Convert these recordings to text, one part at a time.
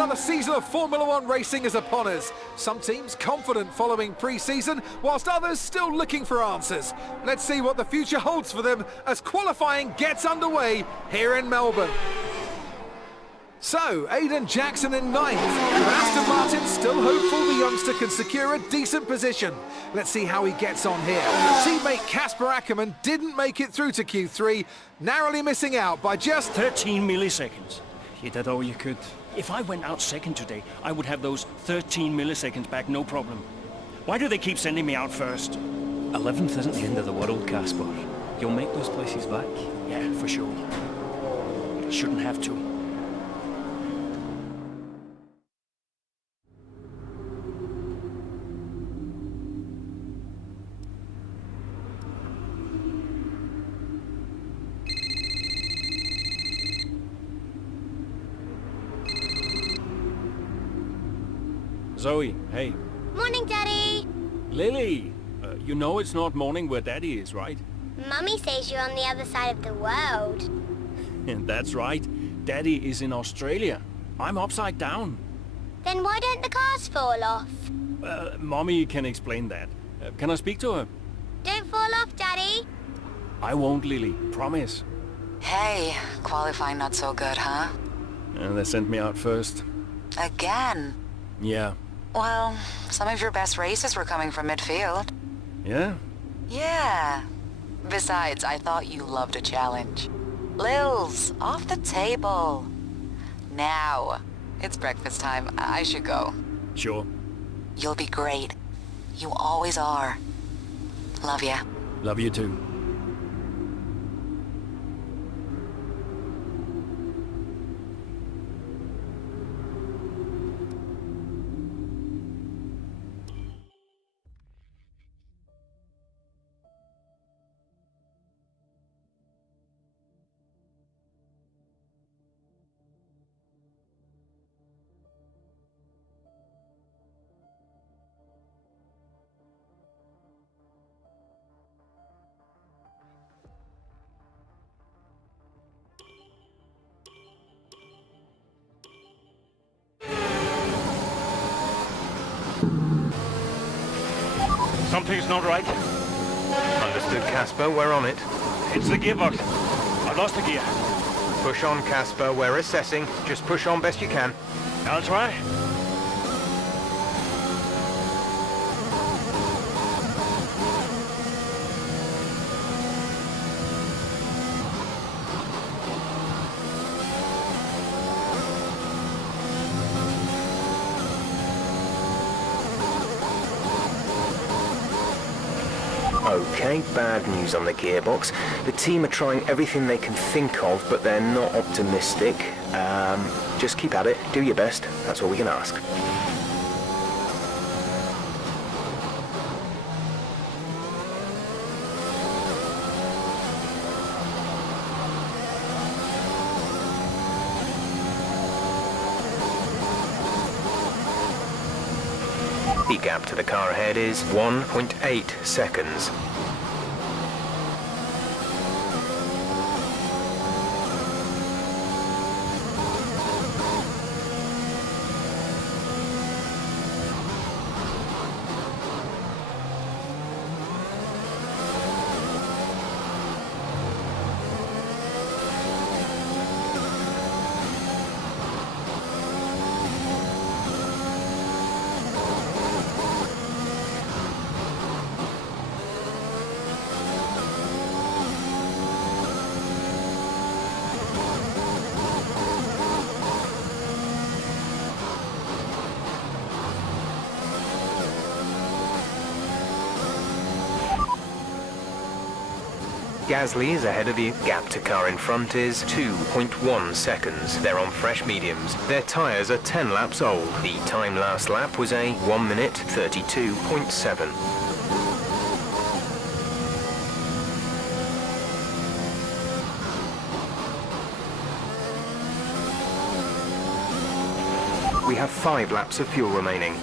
another season of Formula One racing is upon us. Some teams confident following pre-season, whilst others still looking for answers. Let's see what the future holds for them as qualifying gets underway here in Melbourne. So, Aiden Jackson in ninth. Aston Martin still hopeful the youngster can secure a decent position. Let's see how he gets on here. Teammate Casper Ackerman didn't make it through to Q3, narrowly missing out by just 13 milliseconds. You did all you could. If I went out second today, I would have those 13 milliseconds back, no problem. Why do they keep sending me out first? 11th isn't the end of the world, Casper. You'll make those places back. Yeah, for sure. But I shouldn't have to. Zoe, hey. Morning, Daddy. Lily, you know it's not morning where Daddy is, right? Mummy says you're on the other side of the world. And that's right. Daddy is in Australia. I'm upside down. Then why don't the cars fall off? Mommy can explain that. Can I speak to her? Don't fall off, Daddy. I won't, Lily. Promise. Hey, qualifying not so good, huh? And they sent me out first. Again? Yeah. Well, some of your best races were coming from midfield. Yeah? Yeah. Besides, I thought you loved a challenge. Lils, off the table. Now, it's breakfast time. I should go. Sure. You'll be great. You always are. Love ya. Love you too. Something's not right. Understood, Casper. We're on it. It's the gearbox. I've lost the gear. Push on, Casper. We're assessing. Just push on best you can. I'll try. Okay, bad news on the gearbox. The team are trying everything they can think of, but they're not optimistic. Just keep at it, do your best. That's all we can ask. The gap to the car ahead is 1.8 seconds. Gasly is ahead of you. Gap to car in front is 2.1 seconds. They're on fresh mediums. Their tyres are 10 laps old. The time last lap was a 1 minute 32.7. We have 5 laps of fuel remaining.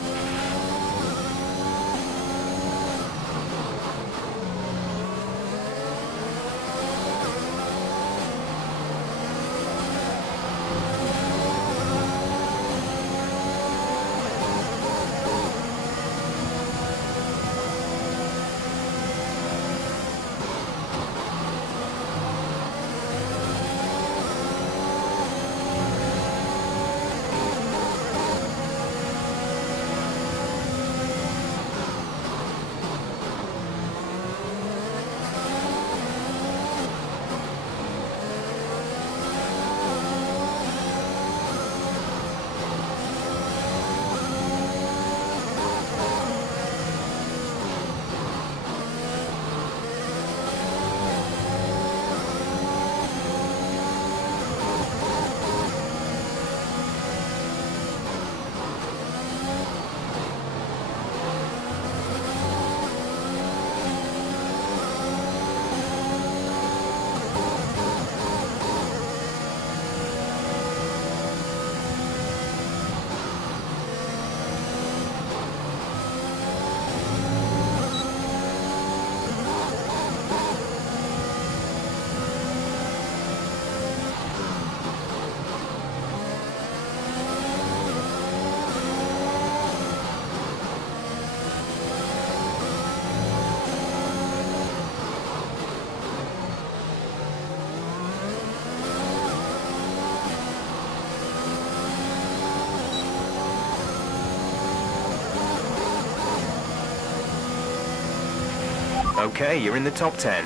Okay, you're in the top 10.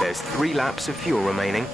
There's 3 laps of fuel remaining.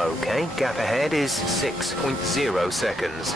Okay, gap ahead is 6.0 seconds.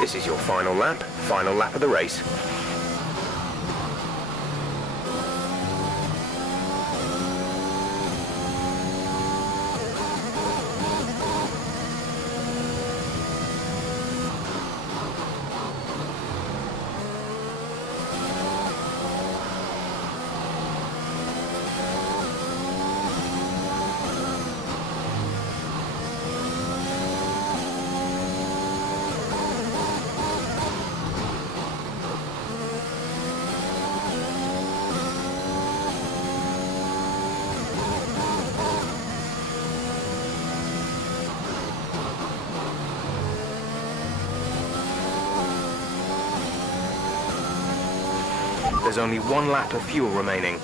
This is your final lap of the race. There's only 1 lap of fuel remaining.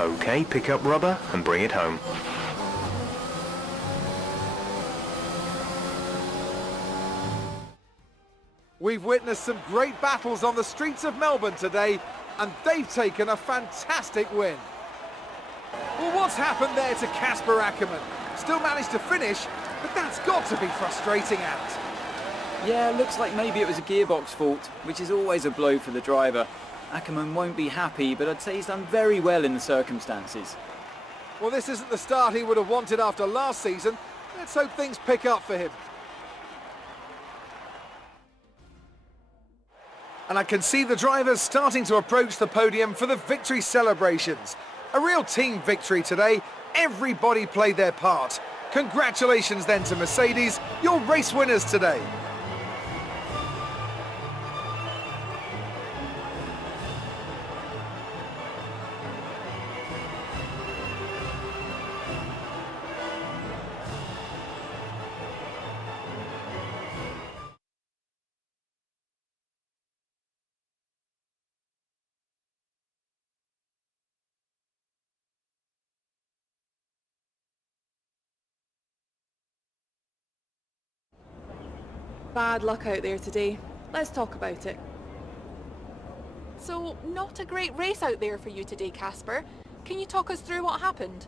Okay, pick up rubber and bring it home. We've witnessed some great battles on the streets of Melbourne today, and they've taken a fantastic win. Well, what's happened there to Casper Ackerman? Still managed to finish, but that's got to be frustrating out. Yeah, looks like maybe it was a gearbox fault, which is always a blow for the driver. Ackerman won't be happy, but I'd say he's done very well in the circumstances. Well, this isn't the start he would have wanted after last season. Let's hope things pick up for him. And I can see the drivers starting to approach the podium for the victory celebrations. A real team victory today. Everybody played their part. Congratulations then to Mercedes, your race winners today. Bad luck out there today. Let's talk about it. So, not a great race out there for you today, Casper. Can you talk us through what happened?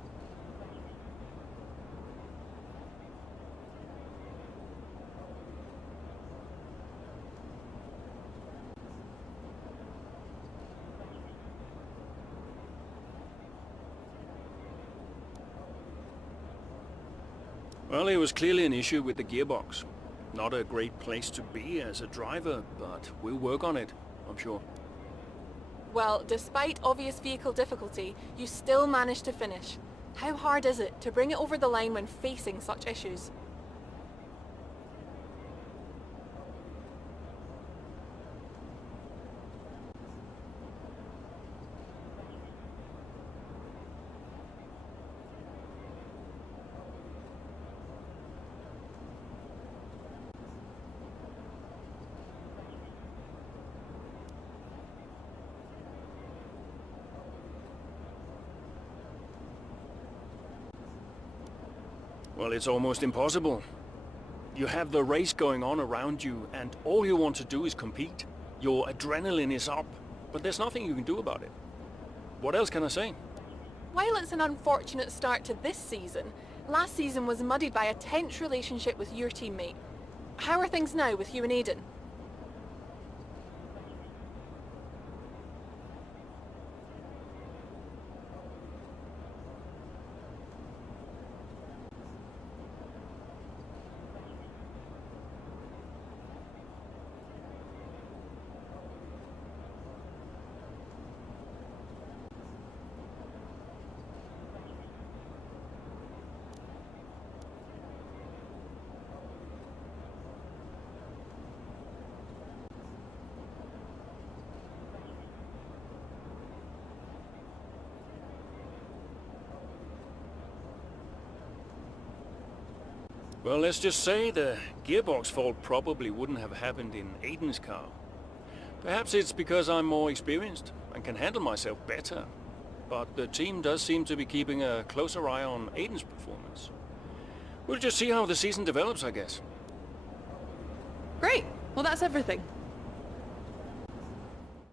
Well, it was clearly an issue with the gearbox. Not a great place to be as a driver, but we'll work on it, I'm sure. Well, despite obvious vehicle difficulty, you still managed to finish. How hard is it to bring it over the line when facing such issues? Well, it's almost impossible. You have the race going on around you, and all you want to do is compete. Your adrenaline is up, but there's nothing you can do about it. What else can I say? While it's an unfortunate start to this season, last season was muddied by a tense relationship with your teammate. How are things now with you and Aiden? Well, let's just say the gearbox fault probably wouldn't have happened in Aiden's car. Perhaps it's because I'm more experienced and can handle myself better. But the team does seem to be keeping a closer eye on Aiden's performance. We'll just see how the season develops, I guess. Great. Well, that's everything.